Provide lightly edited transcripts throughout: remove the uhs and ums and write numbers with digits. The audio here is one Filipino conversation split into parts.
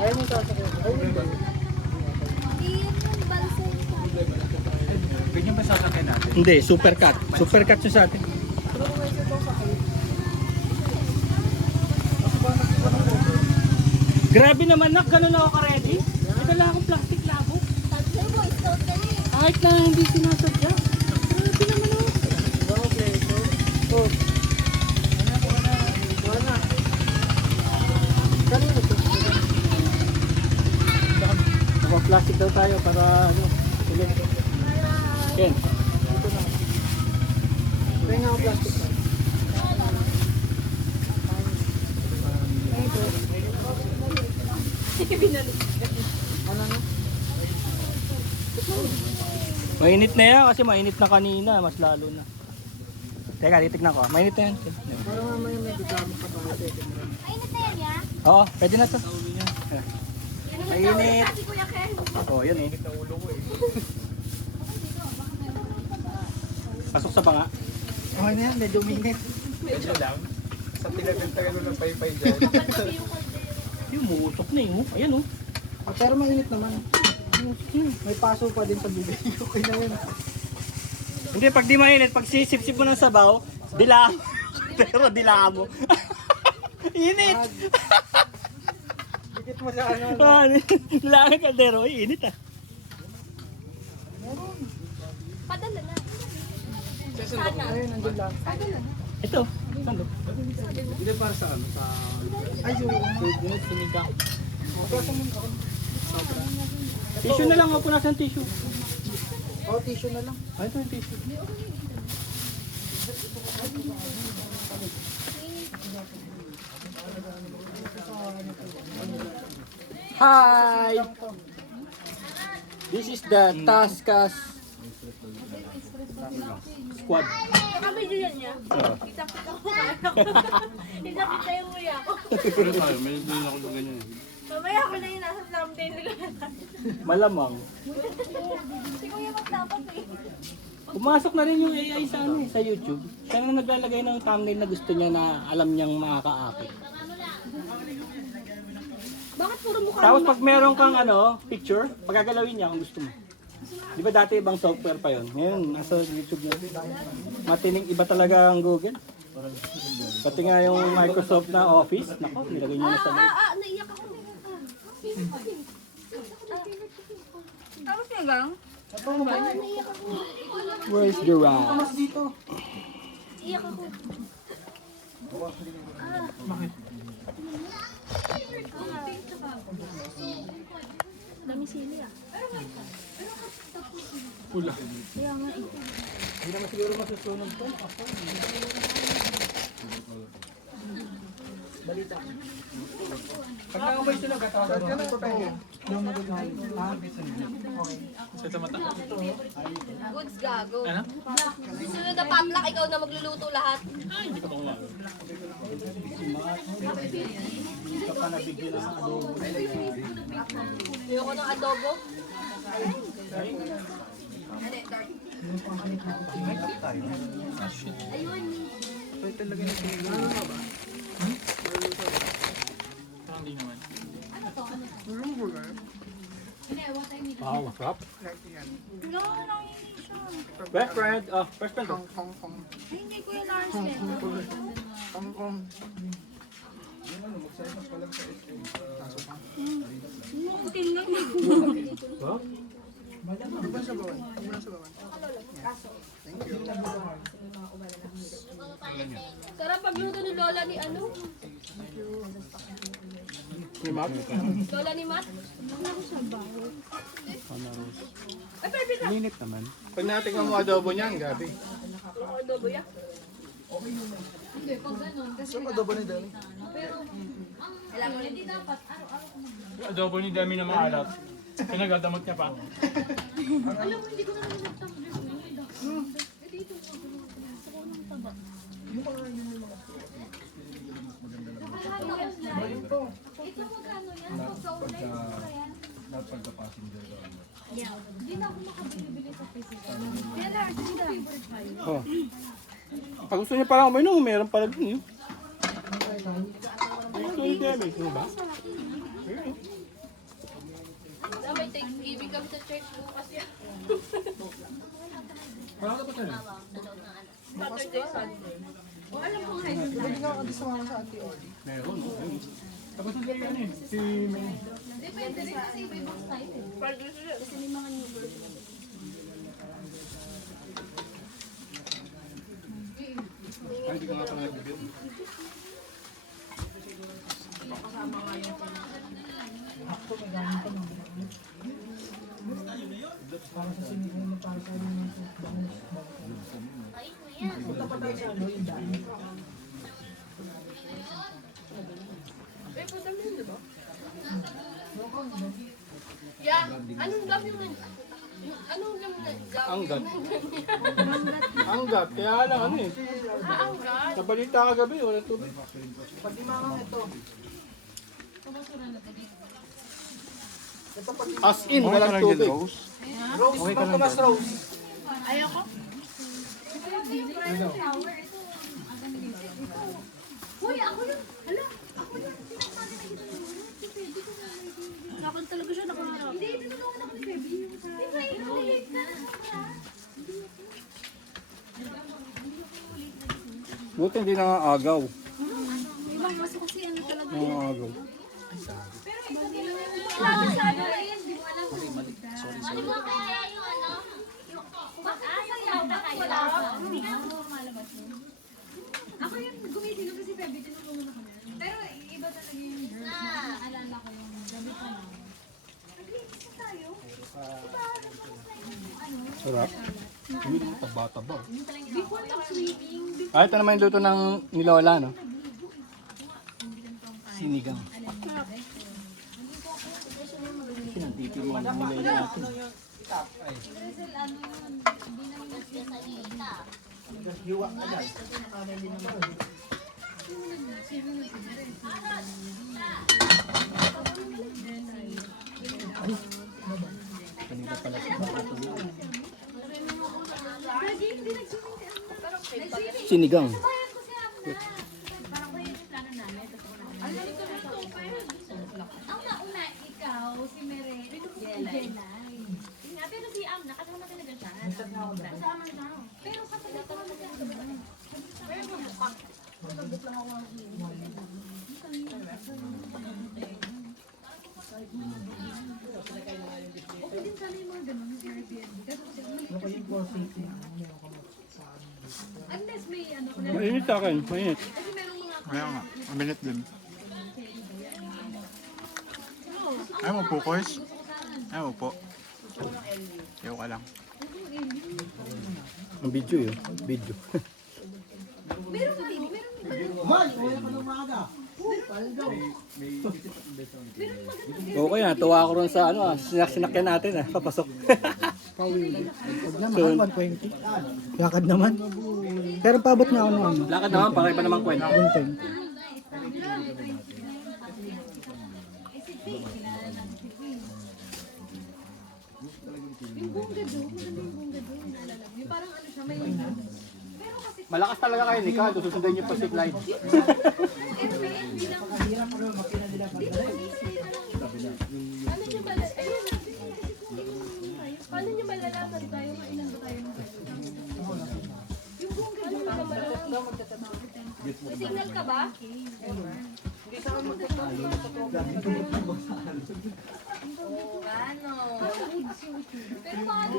Ayun yung sasakyan. Ayun yung balsa. Ganyan ba sasakyan natin? Hindi, supercut. Supercut siya sa atin. Grabe naman nak, ganun ako ka-ready. Nagdala akong plastic labo. Kahit na hindi sinasadya. Grabe naman ako. Bago pleso. Oh. Wala. Kanina to. Naka-plastic daw tayo para ano, tuloy. Ken. Dito na. Kaya nga ako plastic na. Ano na? Mainit na yan kasi mainit na kanina, mas lalo na. Teka, titignan ko. Mainit na yan. Para mamaya may reklamo ka pa natin. Oo, pwede na to. Mainit. Oo, yun eh. Pasok sa panga. Okay na yan, medyo minit. Medyo lang. Sa pinagantay ng paypay dyan. Yung musok na yun. Ayan oh. Ah, pero mainit naman. May paso pa din sa bibig. Okay na yun. Hindi, pag di mainit, pag sisip-sip mo ng sabaw, dila. Pero dila mo. Init! Dikit mo sa ano. Dila ang kaldero. Init ah. Padala na. Ayun, nandun lang. Ito. Sando. Hindi para sa ano? Sa... Ay, yung Sinigang. Tissue na lang. Ako nasa tissue. oh, tissue na lang. Ay, ito yung tissue. Hi! This is the Taskas squad. Nakabidyo yan niya. Isapit ako kaya ko. Isapit tayo kuya ko. Pero tayo, may din ako ng ganyan. Mamaya ko na yung nasa thumbnail ko. Malamang. Si kuya magtapat eh. Pumasok na rin yung AI sa ano, sa YouTube. Siya na naglalagay ng thumbnail na gusto niya na alam niyang makakaakit. Bakit puro mukha Tapos pag meron kang ano, picture, pagagalawin niya kung gusto mo. Di ba dati ibang software pa yon? Ngayon, nasa YouTube na. Matining iba talaga ang Google. Pati nga yung Microsoft na Office, nako, nilagay niya na sa loob. naiyak ako. Tapos nga gang? Naiyak ako. Where's the rat? Iyak ako. Dami sili ah. Pula. Kaya nga eh. Hindi naman siguro masusunod to. Balita. Pag nakabay sila, gatawagan mo. Sa mata. Goods gago. Ano? Susunod na potluck, ikaw na magluluto lahat. Ay, hindi ko pa kumain. Hindi ka pa nabigyan ng adobo. Ayoko ng adobo. Ano, dark. Ayun. Parang di naman. Wow, masarap. No, nangingisyon. Best friend, first friend. Hindi ko yung lunch Tingnan mo. Huh? Sarap pagluto ni Lola ni ano? Ni Matt? Lola ni Matt? Ay, perfect na. Minit naman. Pag natin mo adobo niyan, gabi. Adobo ya. Saan adobo ni Dani? Alam mo, hindi Yung adobo ni Dami na maalat. Pinagadamot niya pa. Oh. Pag gusto niya parang uminom, meron pala din yun. Gusto niya ba? Ayun. may Thanksgiving kami sa church bukas yan. Wala ka pa tayo. Saturday, Sunday. O alam mo high school. Pwede nga kasi sumama sa Ate Oli. Meron. Tapos na yan eh. Si May. Depende rin kasi iba-ibang style eh. Kasi may mga new version. Ay, hindi ko nga pala nag-video. Ako may gamit pa naman. Para sa sinigang na para sa inyo ng bangus. Punta pa tayo sa ano, yung dami. Eh, punta mo yun, di ba? Yeah, anong love yung anong love na Anggat. Anggat. Kaya lang ano eh. ang God. Sa balita kagabi, walang tubig. Pati mga ito. Ito pati As in, walang tubig. Rose. Bang Tomas Rose. Ayoko. Hoy, ako yun. Hala, ako yun. Nakon talaga siya. Hindi, tinulungan ako ni Baby. Di ba, inulit na. Buti hindi nangaagaw. Ibang mas kasi ano talaga. Nangaagaw. Pero iba din lang yung sabi sa ano na yun. Di mo alam. Ano mo kaya yung ano? Yung sayaw na kayo. Hindi ka malabas yun. Ako yung gumising kasi Baby, tinulungan ako na. Pero iba talaga yung girls. Naalala ko yung gabi pa na. Naglinis na tayo. Sarap. Uy, taba-taba. Before ng swimming, Ah, ito naman yung luto ng ni Lola, no? Sinigang. Pinagtitiruan ng nila natin. Hiwa ka dyan. Kanina pala siya. Sinigang. Ang nauna, ikaw, si Mere, Jelay. Pero si Am, nakasama talaga siya. Kasama siya. Pero kapatid ko naman siya. Pero mukha. Pagkabot lang ako. Okay din sana yung mga ganun, yung Airbnb. Kasi Ano yung for safety na meron ka sa amin. unless may ano, Mainit sa akin, mainit. kasi merong mga Kaya nga. A minute din. Ayaw mo po, Koys? Ayaw mo po. Ayaw ka lang. Ang video yun. Video. meron ka din, meron Okay na, tuwa ako rin sa ano sinakyan natin papasok. Pauwi. Huwag na, mahal 120. Lakad naman. Pero pabot na ako naman. Lakad naman, para iba naman kwento. Bunting. yung bongga do, maganda yung bongga do, naalala mo. Yung parang ano siya, may pero kasi Malakas talaga kayo ni Kado, susundan niyo pa si Clyde. Airbnb lang. Paano niyo paano niyo malalaman tayo kung ilan ba tayo? Yung bongga do, may signal ka ba? Ano? Pero paano?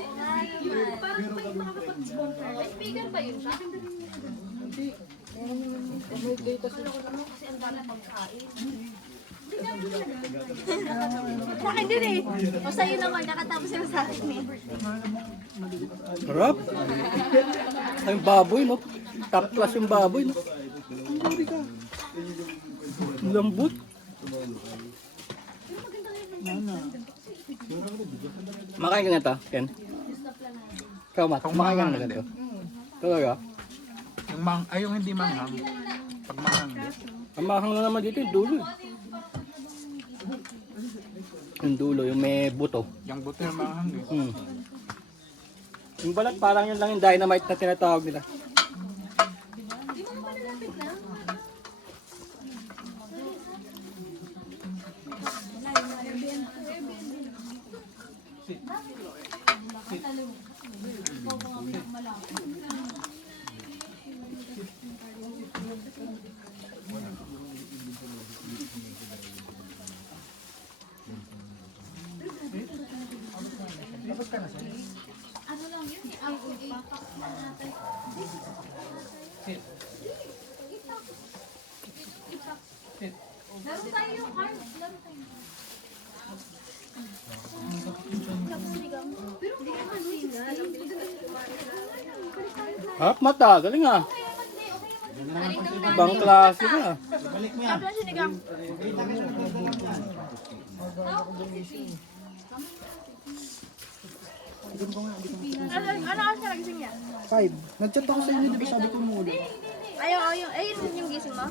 Parang may makakapag-bonfire. May speaker ba yun siya? May data sa Kasi ang dami pagkain. Sa akin din eh. O sa'yo naman, nakatapos sila sa akin eh. Harap. Yung baboy, no? Top class yung baboy, no? Lambot. Makain ka na ito, Ken? Ikaw, Matt, makain ka na ito. Talaga? Yung ay, yung hindi manghang. Pag manghang din. Ang mahang na naman dito yung dulo. Yung dulo, yung may buto. Yung buto yung manghang din. Yung balat parang yun lang yung dynamite na tinatawag nila. Di mo naman nalapit lang. Ano lang yun eh. Ang impact natin. Laro tayo yung card. Laro tayo. Pero hindi ka Harap mata, galing ah. Ibang klase na. Ano kasi nagising niya? 5. Nag-chat ako sa inyo, di ba sabi ko mo ulit? Ayun yung gising mo?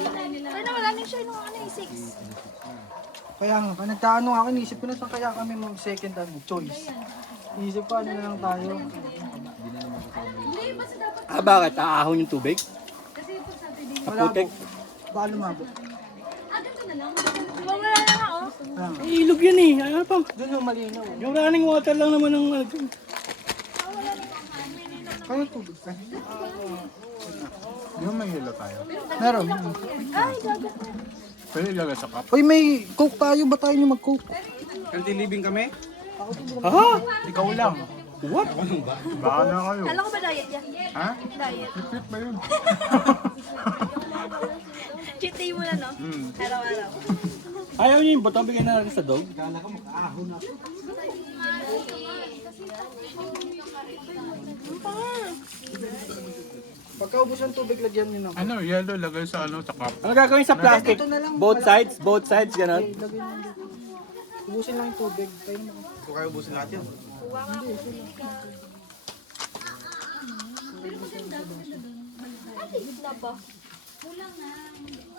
Ay, nawala na siya nung ano yung 6. Kaya nga, nagtaano ako, inisip ko na saan kaya kami mag-second choice. Inisip ko ano na lang tayo. Ah, bakit? Aahon yung tubig? Wala po. Kaputik? Baka lumabo. Wala na nga, oh. Ah, Ilog yan eh. Ano pa? doon yung malinaw. Yung running water lang naman ang ano. Kaya tubig ka. Di ba may hilo tayo? Meron. Ay, gago. Pwede ilagay sa cup. Uy, may coke tayo. Ba tayo nyo mag-coke? Ha? Ikaw lang. What? Baka na kayo. Kala ko ba diet yan? Ha? Diet. Fit ba yun? Cheat day mo na, no? Araw-araw. Ayaw niyo yung botong bigyan na natin sa dog? Pagkaubos ng tubig, lagyan nyo na. Ano, yellow, lagay sa ano, sa cup. Ano gagawin sa plastic? Both sides, gano'n. Lagyan nyo. Ubusin lang yung tubig. Kayo naman.